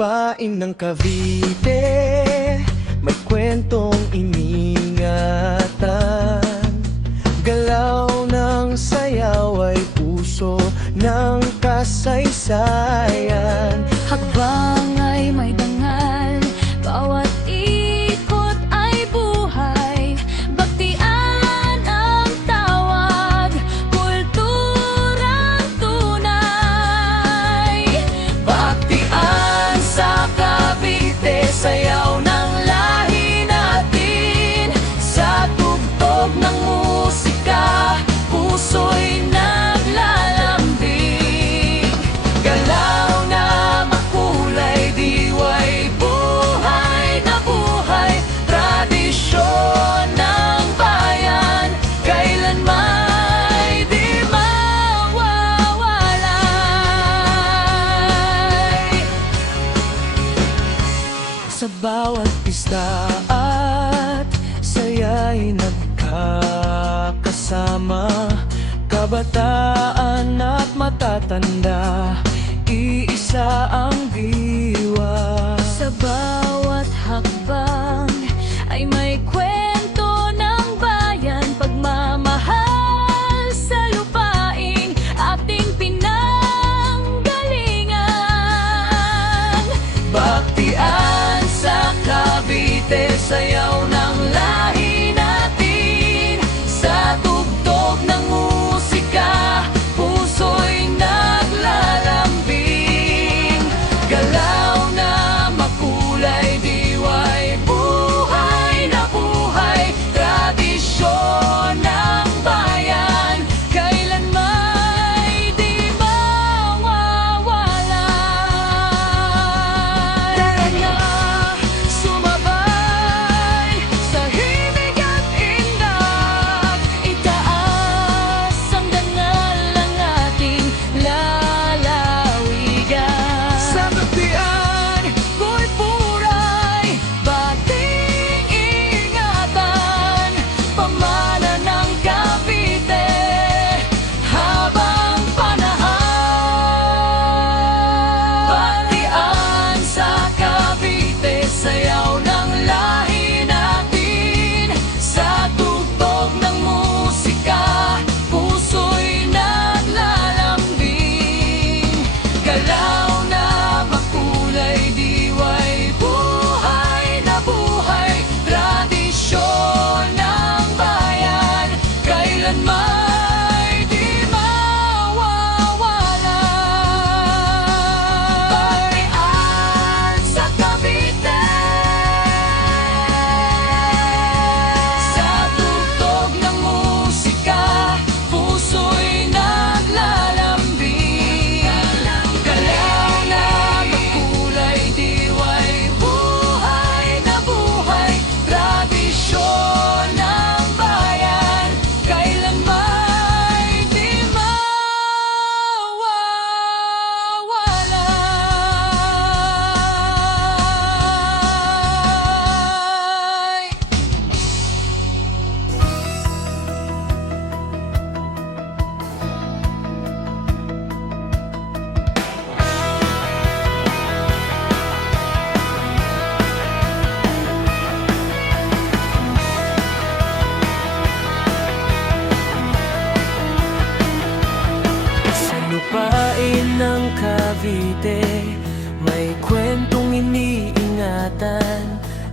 lupain ng Cavite, may kwentong iningatan. Galaw ng sayaw ay puso ng kasaysayan. Hakbang ay may dangal, bawat ikot ay buhay. Baktian ang tawag, kulturang tunay. Baktian sa Cavite, sayaw ng lahi natin. Sa tugtog ng musika, puso'y naglalambing. Galaw na makulay, diway, buhay na buhay. Tradisyon ng bayan, kailanman di mawawalay. Sa bawat pista at saya'y nagkakasama. Kabataan at matatanda, iisa ang diwa. Sa bawat hakbang ay may kwento ng bayan. Pagmamahal sa lupaing ating pinanggalingan. Baktian sa Cavite, sayaw ng lahi natin. Sa tugtog ng musika, puso'y naglalambing. Galaw na makulay, diway, buhay na buhay. Tradisyon ng bayan, kailanman di mawawalay. Tara na, sumabay sa himig at indak. Itaas ang dangal ng ating lalawigan. Sa Baktian, buhay puray, bating ingatan. Pamana ng Cavite, habang panahon. Baktian sa Cavite, sayaw ng lahi natin. Sa tugtog ng musika, puso'y naglalambing. Galaw na makulay, diway, buhay na buhay. Tradisyon ng bayan, kailanman di mawawalay. Baktian sa Cavite, sa tugtog ng musika, puso'y naglalambing. Galaw na makulay, diway, buhay na buhay. Tradisyon ng bayan, kailanman di mawawalay. Sa lupain ng Cavite, may kwentong iniingatan.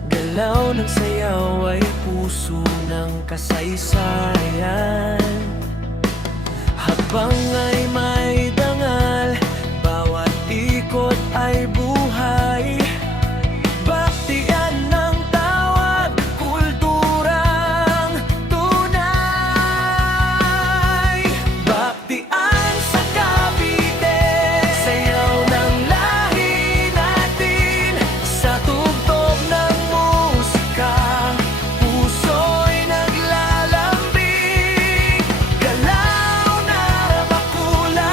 Galaw ng sayaw ay puso ng kasaysayan. Habang ay may dangal, bawat ikot ay buhay. Baktian ng tawag, kulturang tunay. Baktian sa Cavite, sayaw ng lahi natin. Sa tugtog ng musika, puso'y naglalambing. Galaw na makulay,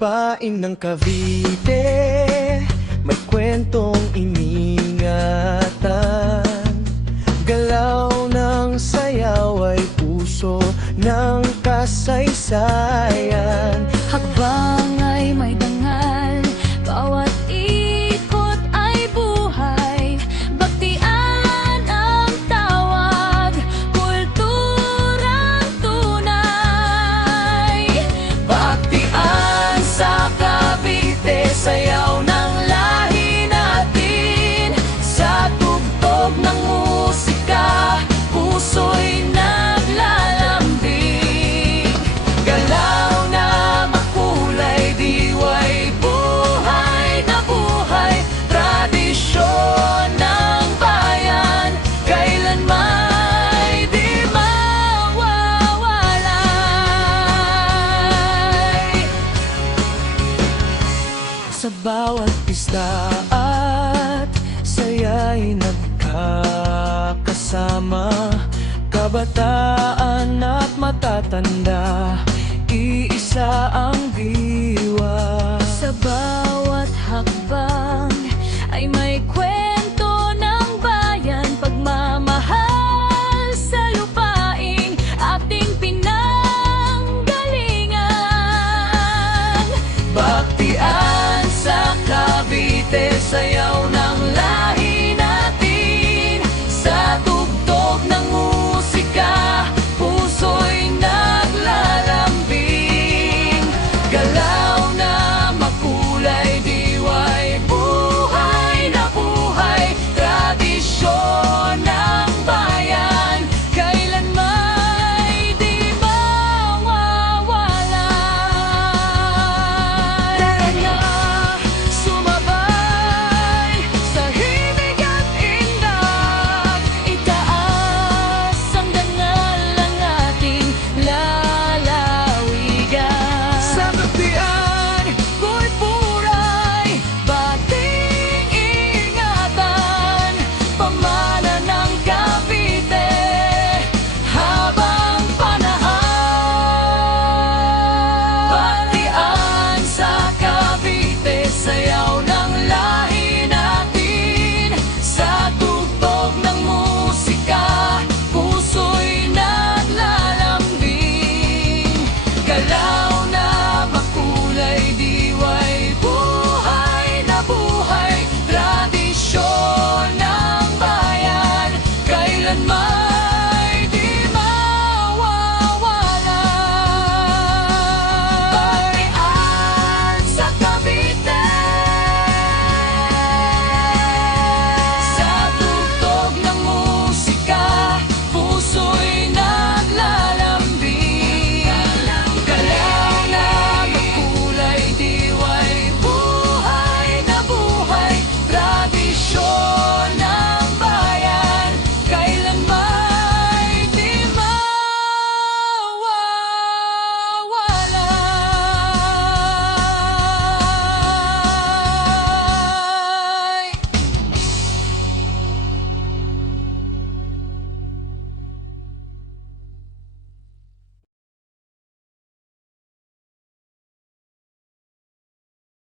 lupain ng Cavite, may kwentong iningatan. Galaw ng sayaw ay puso ng kasaysayan. Hakbang ay may dangal, bawat ikot ay buhay. Baktian ang tawag, kulturang tunay. Baktian sa Cavite, sayaw ng lahi natin. Sa tugtog ng musika, puso'y naglalambing. Galaw na makulay, diway buhay na buhay. Tradisyon ng bayan, kailanman di mawawalay. Sa bawat pista at saya'y nagkakasama. Kabataan at matatanda, iisa ang diwa. Sa bawat hakbang